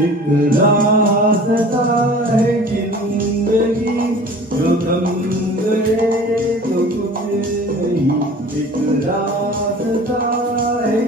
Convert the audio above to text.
एक रास्ता है जिंदगी जो थम गए तो कुछ नहीं। एक रास्ता है